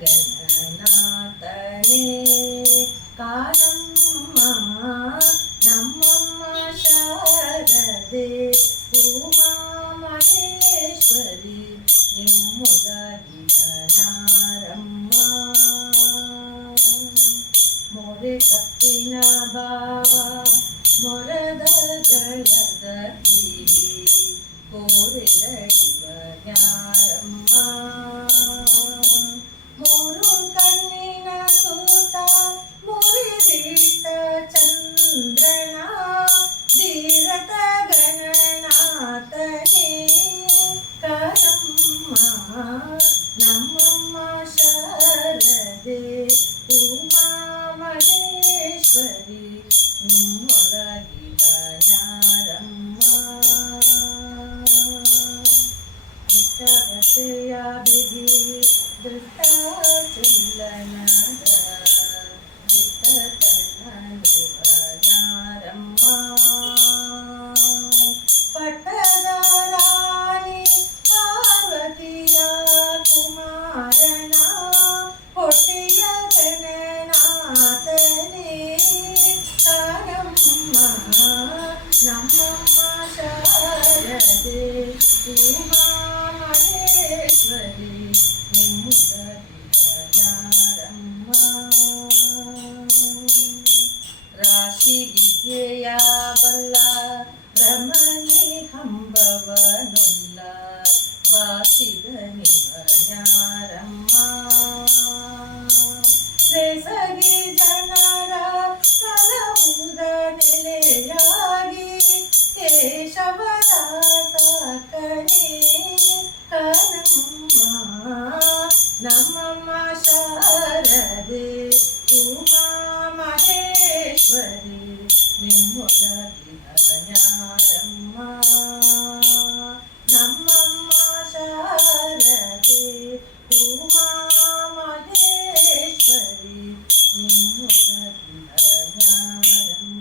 ಗಣನಾಥನೇ ಕಾಲಮ್ಮ ನಮ್ಮಮ್ಮ ಶಾರದೆ ಉಮಾ ಮಹೇಶ್ವರಿ ನಿಮ್ಮೊಳಗಿನ ನಾರಮ್ಮ ಮೊರೆ ಕಪ್ಪಿನ ಭಾವ ಮೊರದ ಗಲದ ಕಿವಿ ಕೋರಿದೈವ ಯಾರಮ್ಮ ಮೂರು ಕಣ್ಣಿನ ಸೂತ ಮುರಿದಿಟ್ಟ ಚಂದ್ರನ ಧೀರತ ಗಣನಾಥನೇ ಕಾಲಮ್ಮ ನಮ್ಮಮ್ಮ ಶಾರದೆ ಉಮಾ ಮಹೇಶ್ವರಿ ನಿಮ್ಮೊಳಗಿನ ಯಾರಮ್ಮ ನಿಷ್ಠಾವತೆಯ ಬಿಗಿ ದೃಷ್ಟ ಚುಲ್ಲನದ ದಿಟ್ಟತನನುವ ಯಾರಮ್ಮ ಪಟ್ಟದ ರಾಣಿ ಪಾರ್ವತಿಯ ಕುಮಾರನ ಹೊಟ್ಟೆಯ ಗಣನಾಥನೇ ಕಾಲಮ್ಮ ನಮ್ಮಮ್ಮ ಶಾರದೆ ಉಮಾ ಮಹೇಶ್ವರಿ ನಿಮ್ಮೊಳಗಿನ ಯಾರಮ್ಮ ರಾಶಿಗಿದ್ದೆಯ ಬಲ್ಲ ರಮಣಿ ಹಂಬವನೊಲ್ಲ ಬಾಸಿದ ನಿವ ಯಾರಮ್ಮ ರೇಸಗಿ ಜನರ ಸಲಹುದ ನೆಲೆಯಾಗಿ ಕೇಶವದಾಸ ಕಣೆ ಕಾಲಮ್ಮ ನಮ್ಮಮ್ಮ ಶಾರದೆ ಉಮಾ ಮಹೇಶ್ವರಿ ನಿಮ್ಮೊಳಗಿನ ಯಾರಮ್ಮ ನಮ್ಮಮ್ಮ ಶಾರದೆ ಉಮಾ ಮಹೇಶ್ವರಿ ನಿಮ್ಮೊಳಗಿನ ಯಾರಮ್ಮ.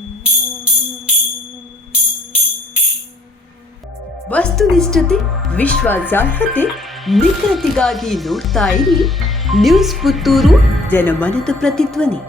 ವಸ್ತುನಿಷ್ಠತೆ, ವಿಶ್ವಾಸಾರ್ಹತೆ, ನಿಖರತೆಗಾಗಿ ನೋಡ್ತಾ ಇರಿ ನ್ಯೂಸ್ ಪುತ್ತೂರು, ಜನಮನದ ಪ್ರತಿಧ್ವನಿ.